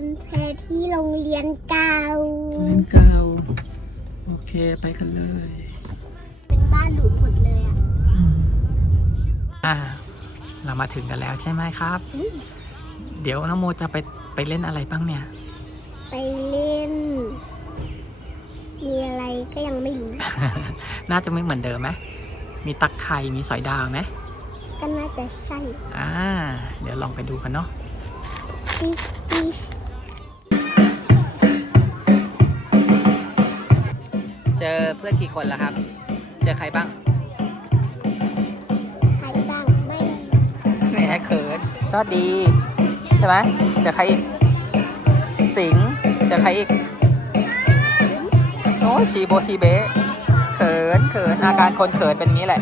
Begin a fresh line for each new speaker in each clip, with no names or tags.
วันแพที่โรงเรียนเก่า
เล่นเก่า โอเคไปกันเลย
เป็นบ้านหรูหมดเลยอะ
อ่า เรามาถึงกันแล้วใช่ไหมครับ
อืม
เดี๋ยวน้องโมจะไปไปเล่นอะไรบ้างเนี่ย
ไปเล่น มีอะไรก็ยังไม่รู้
น่าจะไม่เหมือนเดิมไหมมีตักไข่มีสอยดาวไหม
ก็น่าจะใช่
อ่า เดี๋ยวลองไปดูกันเนาะ
ดิส
เจอเพื่อนกี่คนแล้วครับ เจอใครบ้าง
ใครบ้างไม่
แหมเขินจอดดี ใช่ไหมเจอใครอีก สิงห์เจอใครอีก โอ้ยชีโบชีเบะเขินเขินอาการคนเขินเป็นงี้แหละ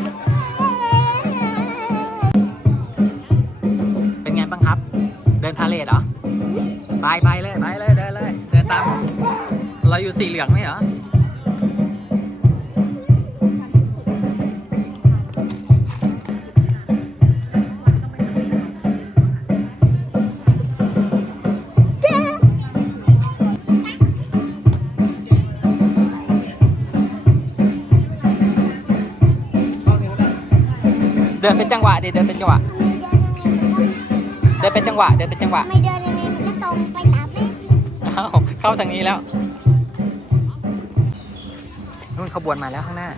เป็นไงบ้างครับ เดินพาเลทเหรอ ไปไปเลย ไปเลย เดินเลย เดินตาม เราอยู่สีเหลืองไหมเหรอ ดินเป็นจังหวะดิเดินเป็นจังหวะ เดินเป็นจังหวะ เดินเป็นจังหวะ
ไม่เดินยังไงมันก็ตรงไปตามแม่สิ
อ้าวเข้าทางนี้แล้วนู่นขบวนมาแล้วข้างหน้า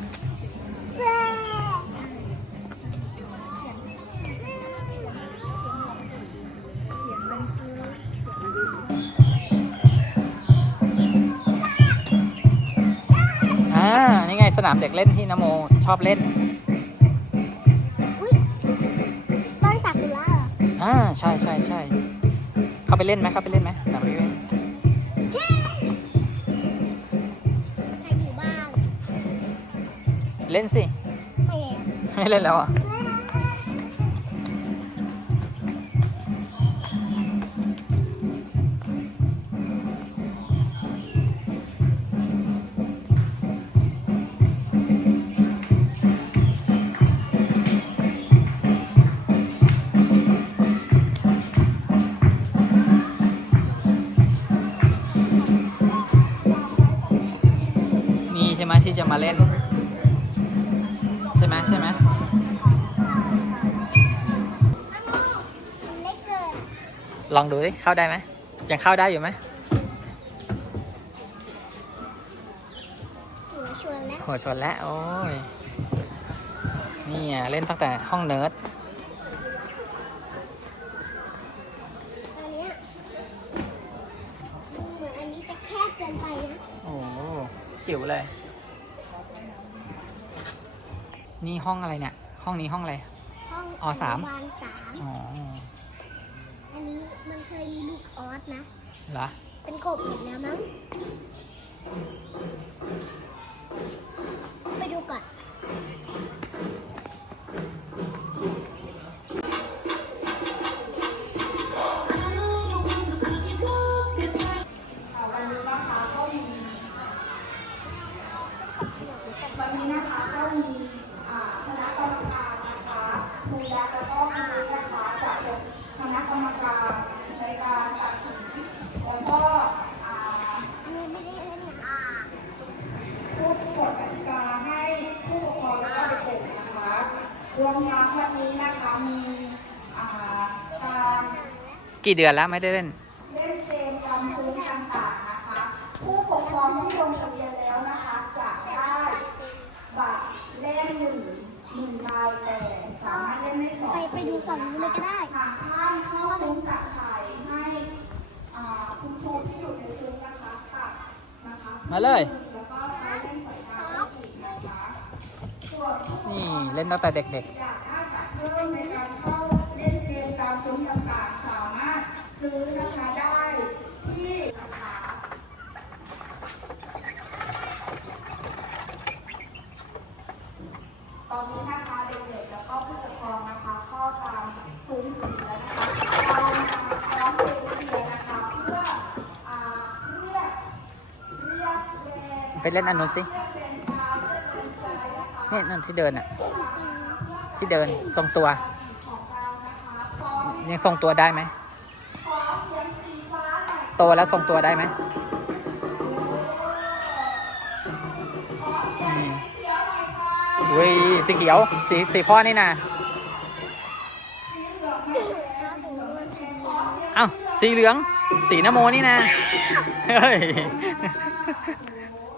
อ่า นี่ไงสนามเด็กเล่นที่นโมชอบเล่น
ออ่า
ใช่ใช่ใช่เข้าไปเล่นไหมเข้าไปเล่นไหมสนามเด็กเล่น
ใครอยู่บ้าน
เล่นสิ
ไม่เห็น
ไม่เล่นแล้วอะ เล่น ใช่ไหมใช่ไหม
เล็กเกิน
ลองดูสิเข้าได้ไหมยังเข้าได้อยู่ไหม
หัวชวนแล้ว
หัวชนแล้วโอ้ยนี่อะเล่นตั้งแต่ห้องเนิร์ด
ตอนเนี้ยเหมือนอันนี้จะแคบเกินไปนะ
โอ้โหจิ๋วเลย นี่ห้องอะไรเนี่ย ห้องนี้ห้องอะไร
ห้อง
อ๋อสาม
นุบาลสาม
อ๋อ
อันนี้มันเคยมีลูกออสนะ
เหรอ
เป็นกบอยู่แล้วมั้ง กี่
เดือ
น
แล้ว
ไม่ได้เล่น
เล่นเกมการซื้อต่างๆนะคะ ผู้ปกครองที่ลงทะเบียนแล้วนะคะจะได้บัตรเล่นหนึ่งหนึ่งใบแต่สามารถเล่นได้สอง
ไปไปดูฝั่งนู้นเลยก็ได้
หากท่านเข้าซุ้มกับไข่ให้อ่าคุณครูที่อยู่ในซุ้มนะคะตัดนะคะ
มาเลย
แล้วก็ใช้เล่นสายตาได้อีกนะคะส่วนผู้
นี่เล่นตั้งแต่เด็ก
อยากได้บัตรเพิ่มในการเข้าเล่นเกมตามซุ้มต่างๆสามารถ ซื้อนะคะได้ที่นะคะตอนนี้นะคะเด็กๆแล้วก็ผู้ปกครองนะคะเข้าตามซุ้มสีแล้วนะคะเรามาร้องเพลงเชียร์นะคะ เพื่ออ่าเรียกเรียกแรง
ไปเล่นอันนู้นสิ
เรียกแรงดาวเรียกแรงใจนะคะ
นี่นั่นที่เดินอะที่เดินทรงตัว ยังทรงตัวได้ไหม
ขอเสียงสีฟ้าหน่อยค
โตแล้วทรงตัวได้ไหมอุ้ยสีเขียว สีสีพ่อนี่นะเอ้าสีเหลือง สีนโมนี่นะเฮ้ย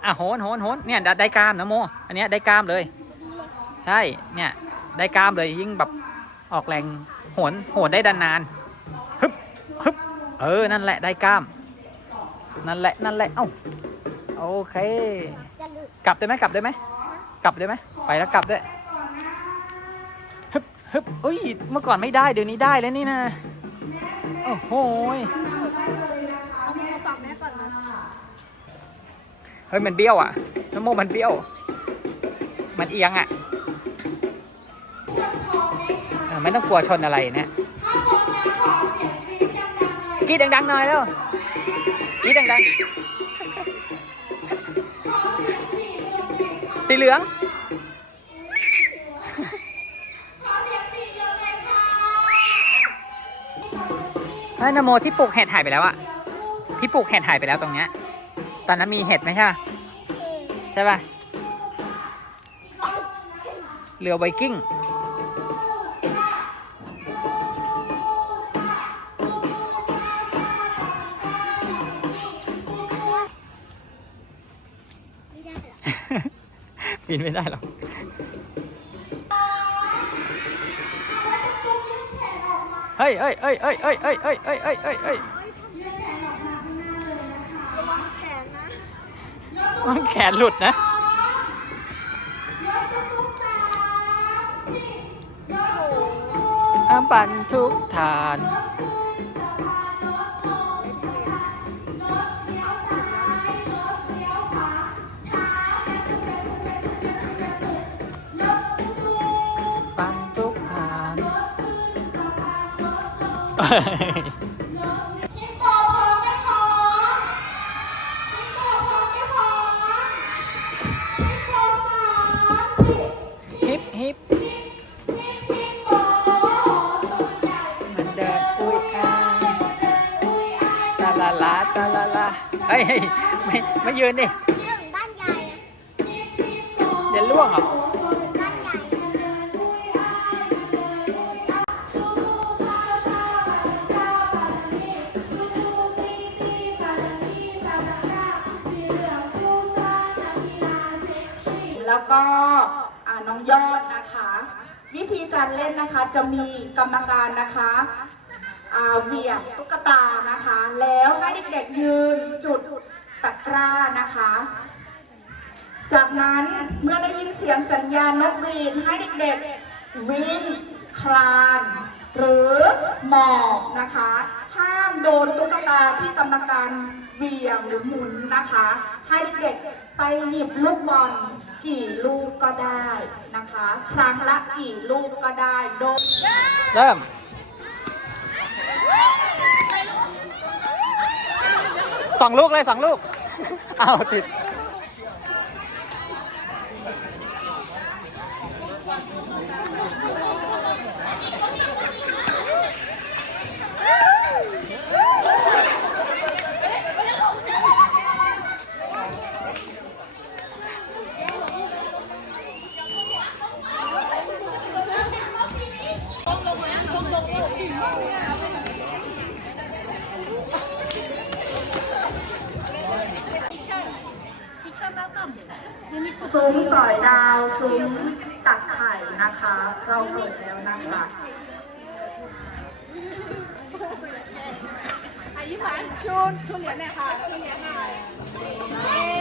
อะโหนโหนโหนเนี่ยได้กล้ามนะโม อันเนี้ยได้กล้ามเลย ใช่เนี่ยได้กล้ามเลยยิ่งแบบออกแรงโหนโหนได้ดันนาน เออ นั่นแหละ ได้กล้าม นั่นแหละ นั่นแหละ เอ้า โอเค กลับได้ไหมกลับได้ไหม กลับได้ไหม ไปแล้วกลับด้วยฮึบฮึบเอ้ย เมื่อก่อนไม่ได้ เดี๋ยวนี้ได้แล้วนี่นะ โอ้โห
เอามือฝากแม่ก่อนนะ
เฮ้ย มันเบี้ยวอะน้ำโมมันเบี้ยว มันเอียงอะ ไม่ต้องกลัวชนอะไรนี่ย กรีดดังๆหน่อยแล้วกรีดดังๆสีเหลืองเฮ้ยนโมที่ปลูกเห็ดหายไปแล้วอะที่ปลูกเห็ดหายไปแล้วตรงเนี้ย ตอนนั้นมีเห็ดไหมใช่ปะใช่ป่ะเรือไวกิ้ง ปีนไม่ได้หรอกเฮ้ยเฮ้ยเฮ้ยเฮ้ยเฮ้ยเฮ้ยเฮ้ยเฮ้ยเฮ้ยเฮ้ยเฮ้ย
ระวังแขนนะ
มันแขนหลุดนะอาบันทุกทาน
ฮิปโปพร้อมไม่พร้อมฮิปโปพร้อมไม่พร้อมฮิปโปสามสิบ
ฮิปฮิป
ฮิปโปตัวใหญ่
มันเดินอุ้ยอา
เดินอุ้ยอาย
ตาลาลาตาลาลาเฮ้ยเฮ้ยไม่ไม่ยืนดิ
เรื่องบ้านใหญ่อะ
ฮิปโป
เดี๋ยวล่วงเหรอ
ก็น้องยอดนะคะ วิธีการเล่นนะคะจะมีกรรมการนะคะอ่าเหวี่ยงตุ๊กตานะคะ แล้วให้เด็กๆยืนจุดตะกร้านะคะ จากนั้นเมื่อได้ยินเสียงสัญญาณนกหวีดให้เด็กๆวิ่งคลาน หรือหมอบนะคะห้ามโดนตุ๊กตาที่กรรมการเหวี่ยงหรือหมุนนะคะ ให้เด็กๆไปหยิบลูกบอล กี่ลูกก็ได้นะคะ ครั้งละกี่ลูกก็ได้โดย
เริ่มสองลูกเลยสองลูก เอาติด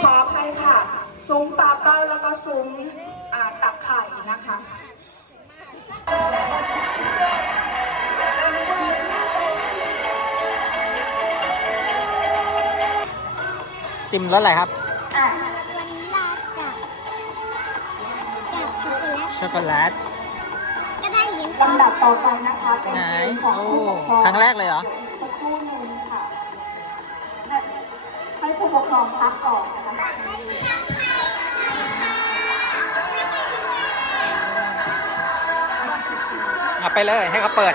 ขออภัยค่ะ ซุ้มปลาเป้าแล้วก็ซุ้มอ่าตักไข่นะคะ
ติมรสอะไรครับ
อะ
วันนี้ลากับกับช็อกโกแลต
ช็อกโกแลต
ก็ได้เหรียญ
ลำดับต่อไปนะคะเป็น
ไหน
เกมของ
โอ้
ผู้ปกครอง
ครั้งแรกเลยเหรอ
ปกครองพักก่อนนะคะ
เอาไปเลยให้เขาเปิด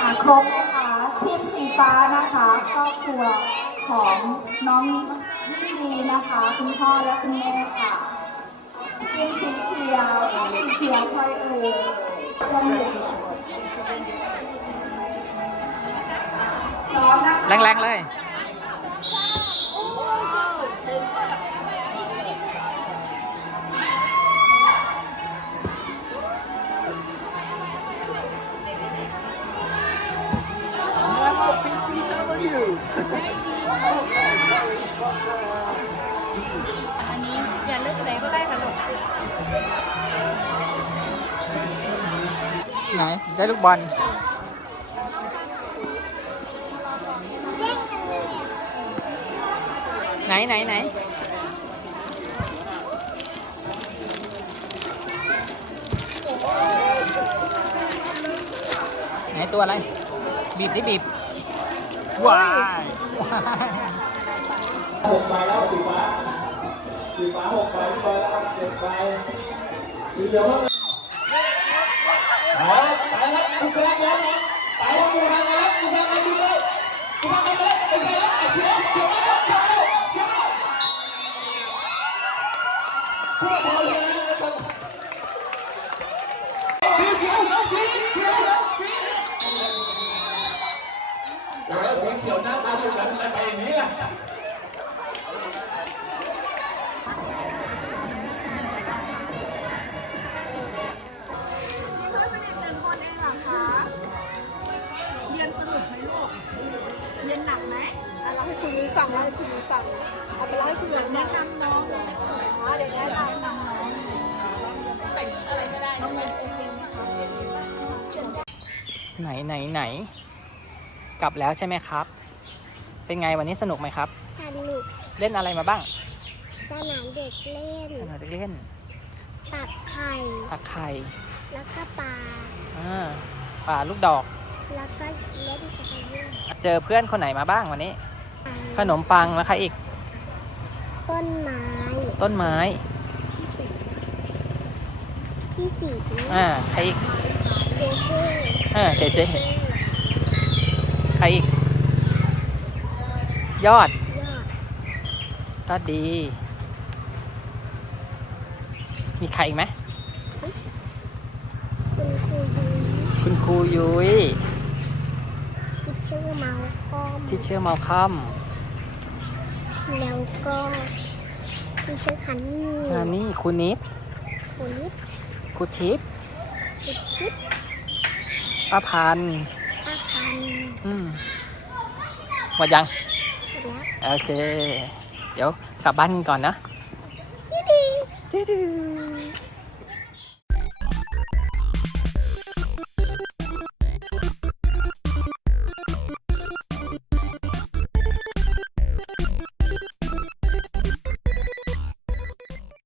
อ่าครบไหมคะทีมสีฟ้านะคะครอบครัวของน้องนิลีนะคะ คุณพ่อและคุณแม่ค่ะทีมสีเขียวสีเขียวใครเอ่ยยังอยู่พร้อมนะคะ
แรงๆเลย
อันนี้อย่าเลือกไหนก็ได้ค่ะลูก
ไหนได้ลูกบอล ไหนไหนไหนไหนตัวอะไร บีบดิบีบว้ายว้าย
หกใบแล้วสีฟ้าสีฟ้าหกใบพี่บอยแล้วครับเจ็ดใบสีเหลืองว่าอ๋อไปแล้วคุณกำลังยังไปแล้วคุณกำลังแล้วคุณกำลังดูเลยคุณกำลังแล้วไปแล้วไอ้เขียวเขียวมาแล้วเขียวมาแล้ว
ให้คุณรู้ฟังเราให้คุณฟังเอาไปเล่าให้คุณแนะนำน้องเดี๋ยวแนะนำ
ไหนไหนไหน กลับแล้วใช่ไหมครับ เป็นไงวันนี้สนุกไหมครับ
สนุก
เล่นอะไรมาบ้าง
สนามเด็กเล่น
สนามเด็กเล่น
ตัดไข่
ตักไข่
แล้วก็ปลา
อ่าป่าลูกดอก
แล้วก็เล่นจักรยาน
เจอเพื่อนคนไหนมาบ้างวันนี้ ขนมปังแล้วใครอีก
ต้นไม้
ต้นไม้
พี่สี
อ่าใครอีก
เจเจ
อ่าเจเจใครอีก ยอด
ยอด
ก็ดี มีใครอีกไหม
คุณครูยุ้ย
คุณครูยุ้ย
ที่ชื่อเมาคอม
ที่เชื่อมาคัม
แล้วก็ที่ชื่อคันนี่
ชานี่คุณนิด
คุณนิด
คุณทิพย์
คุณชิด
ป้าพันธุ์
ป้าพันธุ์
อืมหมดยัง
และ
โอเค เดี๋ยวกลับบ้านกันก่อนนะ
ดีดี
จืด